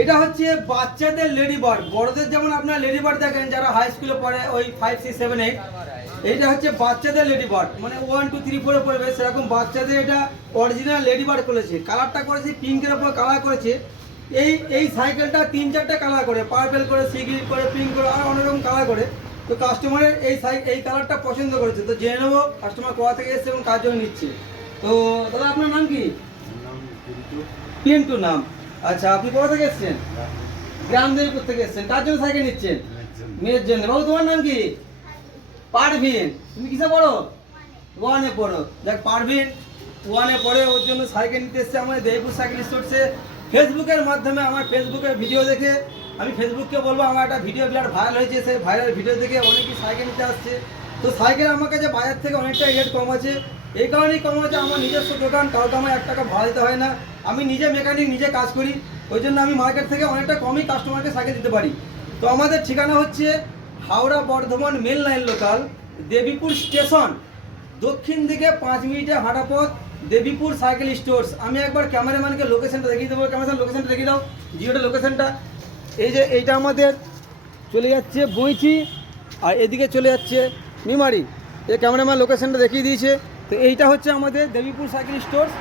এটা হচ্ছে বাচ্চাদের লেডি বার্ড, বড়দের যেমন আপনার লেডি বার্ড দেখেন যারা হাই স্কুলে পড়ে ওই 5, 6, 7, 8, এইটা হচ্ছে বাচ্চাদের লেডি বার্ড, মানে 1, 2, 3, 4 পড়বে সেরকম বাচ্চাদের এটা অরিজিনাল লেডি বার্ড করেছে। কালারটা করেছে পিঙ্কের ওপর কালার করেছে। এই সাইকেলটা 3-4টা কালার করে, পার্পেল করে, সি গ্রিন করে, পিঙ্ক করে, আর অনেক রকম কালার করে। তো কাস্টমারের এই কালারটা পছন্দ করেছে, তো জেনে নেবো কাস্টমার কোথা থেকে এসেছে এবং কার জন্য নিচ্ছে। তো দাদা আপনার নাম কি? পিন্টু নাম। আচ্ছা, আপনি কোথা থেকে এসেছেন? গ্রামদেবীপুর থেকে এসেছেন। কার জন্য সাইকেল নিচ্ছেন? মেয়ের জন্য। বাবু তোমার নাম কি? পারভিন। তুমি কিসে পড়ো? 1-এ পড়ো। দেখ পারভিন 1-এ পড়ে, ওর জন্য সাইকেল নিতে এসছে আমাদের দেবীপুর সাইকেল স্টোরসে। ফেসবুকের মাধ্যমে, আমার ফেসবুকের ভিডিও দেখে, আমি ফেসবুককে বলবো আমার একটা ভিডিও বিরাট ভাইরাল হয়েছে, সেই ভাইরাল ভিডিও দেখে অনেকেই সাইকেল নিতে আসছে। তো সাইকেল আমার কাছে বাজার থেকে অনেকটাই রেট কম আছে। এই কারণেই কম আছে, আমার নিজস্ব দোকান, কাউকে আমার 1 টাকা ভাড়া দিতে হয় না। আমি নিজে মেকানিক, নিজে কাজ করি, ওই জন্য আমি মার্কেট থেকে অনেকটা কমই কাস্টমারকে সাইকেল দিতে পারি। তো আমাদের ঠিকানা হচ্ছে Howrah Bardhaman mail line local, Debipur station, দক্ষিণ দিকে 5 মিনিটে হাঁটা পথ, দেবীপুর সাইকেল স্টোর্স। আমি একবার ক্যামেরাম্যানকে লোকেশনটা দেখিয়ে দেবো। ক্যামেরাম্যান লোকেশনটা দেখিয়ে দাও, জিওটা লোকেশনটা। এই যে এইটা আমাদের চলে যাচ্ছে বইচি, আর এদিকে চলে যাচ্ছে নিমারি। এই ক্যামেরাম্যান লোকেশনটা দেখিয়ে দিয়েছে। তো এইটা হচ্ছে আমাদের দেবীপুর সাইকেল স্টোর্স।